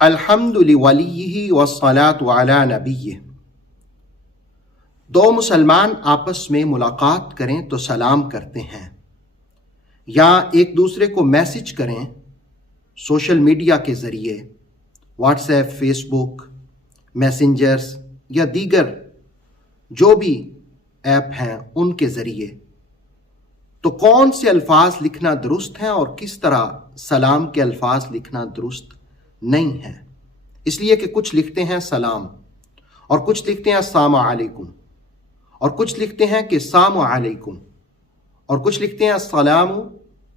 الحمد لولیہ والصلاۃ علی نبیہ۔ دو مسلمان آپس میں ملاقات کریں تو سلام کرتے ہیں، یا ایک دوسرے کو میسج کریں سوشل میڈیا کے ذریعے، واٹس ایپ، فیس بک، میسنجرز یا دیگر جو بھی ایپ ہیں ان کے ذریعے، تو کون سے الفاظ لکھنا درست ہیں اور کس طرح سلام کے الفاظ لکھنا درست نہیں ہے؟ اس لیے کہ کچھ لکھتے ہیں سلام، اور کچھ لکھتے ہیں السلام علیکم، اور کچھ لکھتے ہیں کہ سام علیکم، اور کچھ لکھتے ہیں السلام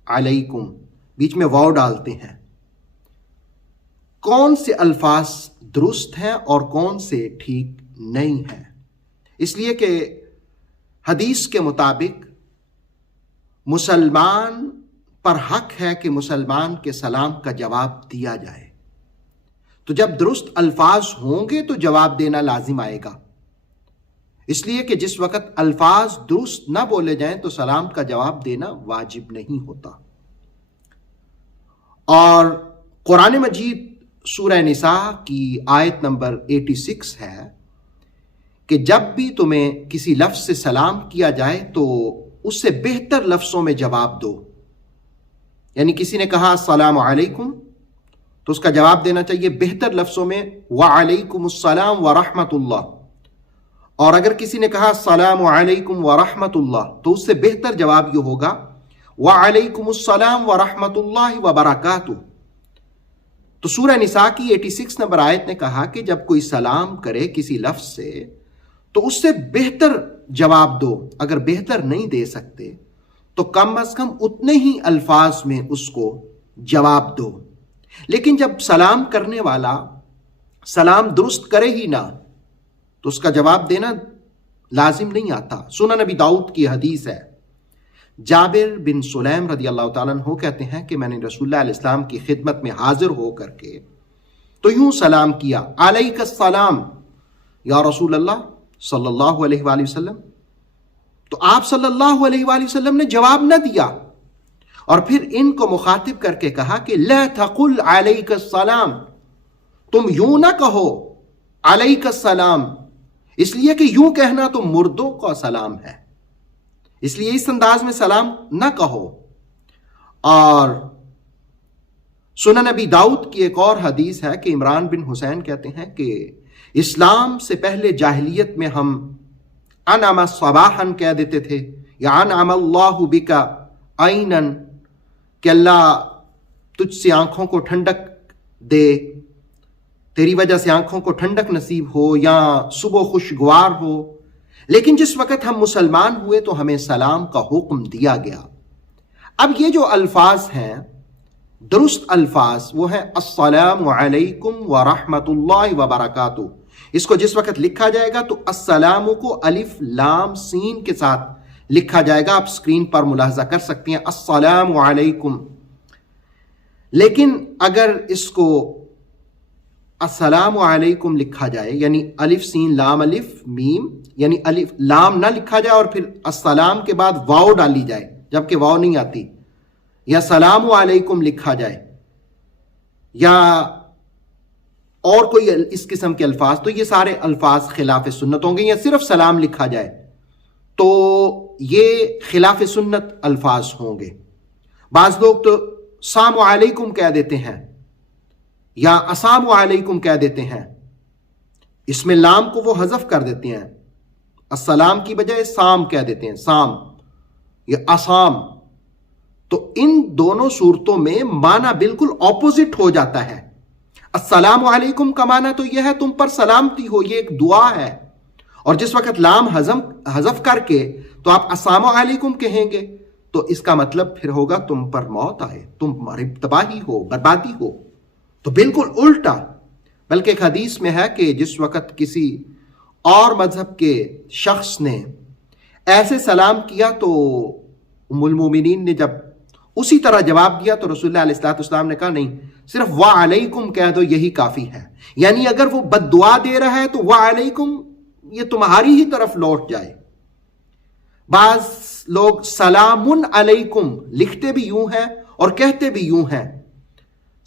علیکم، بیچ میں واو ڈالتے ہیں۔ کون سے الفاظ درست ہیں اور کون سے ٹھیک نہیں ہیں؟ اس لیے کہ حدیث کے مطابق مسلمان پر حق ہے کہ مسلمان کے سلام کا جواب دیا جائے، تو جب درست الفاظ ہوں گے تو جواب دینا لازم آئے گا۔ اس لیے کہ جس وقت الفاظ درست نہ بولے جائیں تو سلام کا جواب دینا واجب نہیں ہوتا۔ اور قرآن مجید سورہ نساء کی آیت نمبر 86 ہے کہ جب بھی تمہیں کسی لفظ سے سلام کیا جائے تو اس سے بہتر لفظوں میں جواب دو۔ یعنی کسی نے کہا السلام علیکم تو اس کا جواب دینا چاہیے بہتر لفظوں میں وعلیکم السلام ورحمۃ اللہ، اور اگر کسی نے کہا السلام علیکم ورحمۃ اللہ تو اس سے بہتر جواب یہ ہوگا وعلیکم السلام ورحمۃ اللہ وبرکاتہ۔ تو سورہ نساء کی 86 نمبر آیت نے کہا کہ جب کوئی سلام کرے کسی لفظ سے تو اس سے بہتر جواب دو، اگر بہتر نہیں دے سکتے تو کم از کم اتنے ہی الفاظ میں اس کو جواب دو۔ لیکن جب سلام کرنے والا سلام درست کرے ہی نہ تو اس کا جواب دینا لازم نہیں آتا۔ سنن نبی داؤد کی حدیث ہے، جابر بن سلیم رضی اللہ تعالیٰ عنہ کہتے ہیں کہ میں نے رسول اللہ علیہ السلام کی خدمت میں حاضر ہو کر کے تو یوں سلام کیا، علیک السلام یا رسول اللہ صلی اللہ علیہ وآلہ وسلم۔ تو آپ صلی اللہ علیہ وآلہ وسلم نے جواب نہ دیا، اور پھر ان کو مخاطب کر کے کہا کہ لا تقل علیک السلام، تم یوں نہ کہو علیک السلام، اس لیے کہ یوں کہنا تو مردوں کا سلام ہے، اس لیے اس انداز میں سلام نہ کہو۔ اور سنن نبی داؤد کی ایک اور حدیث ہے کہ عمران بن حسین کہتے ہیں کہ اسلام سے پہلے جاہلیت میں ہم انعم صباحا کہہ دیتے تھے، یا انعم اللہ بک عینا، کہ اللہ تجھ سے آنکھوں کو ٹھنڈک دے، تیری وجہ سے آنکھوں کو ٹھنڈک نصیب ہو، یا صبح خوشگوار ہو۔ لیکن جس وقت ہم مسلمان ہوئے تو ہمیں سلام کا حکم دیا گیا۔ اب یہ جو الفاظ ہیں درست الفاظ وہ ہیں السلام علیکم ورحمۃ اللہ وبرکاتہ۔ اس کو جس وقت لکھا جائے گا تو السلام کو الف لام سین کے ساتھ لکھا جائے گا، آپ اسکرین پر ملاحظہ کر سکتے ہیں السلام علیکم۔ لیکن اگر اس کو السلام علیکم لکھا جائے، یعنی الف سین لام الف میم، یعنی الف لام نہ لکھا جائے اور پھر السلام کے بعد واو ڈالی جائے جبکہ واو نہیں آتی، یا سلام علیکم لکھا جائے، یا اور کوئی اس قسم کے الفاظ، تو یہ سارے الفاظ خلاف سنت ہوں گے، یا صرف سلام لکھا جائے تو یہ خلاف سنت الفاظ ہوں گے۔ بعض لوگ تو سلام علیکم کہہ دیتے ہیں یا السلام علیکم کہہ دیتے ہیں، اس میں لام کو وہ حذف کر دیتے ہیں، السلام کی بجائے سام کہہ دیتے ہیں، سام یا اسام۔ تو ان دونوں صورتوں میں معنی بالکل اپوزٹ ہو جاتا ہے۔ السلام علیکم کا معنی تو یہ ہے تم پر سلامتی ہو، یہ ایک دعا ہے، اور جس وقت لام حذف کر کے تو آپ السلام علیکم کہیں گے تو اس کا مطلب پھر ہوگا تم پر موت آئے، تمہاری تباہی ہو، بربادی ہو۔ تو بالکل الٹا، بلکہ ایک حدیث میں ہے کہ جس وقت کسی اور مذہب کے شخص نے ایسے سلام کیا تو ام المومنین نے جب اسی طرح جواب دیا تو رسول اللہ علیہ السلام نے کہا نہیں، صرف وعلیکم کہہ دو، یہی کافی ہے۔ یعنی اگر وہ بد دعا دے رہا ہے تو وعلیکم یہ تمہاری ہی طرف لوٹ جائے۔ بعض لوگ سلام علیکم لکھتے بھی یوں ہیں اور کہتے بھی یوں ہیں،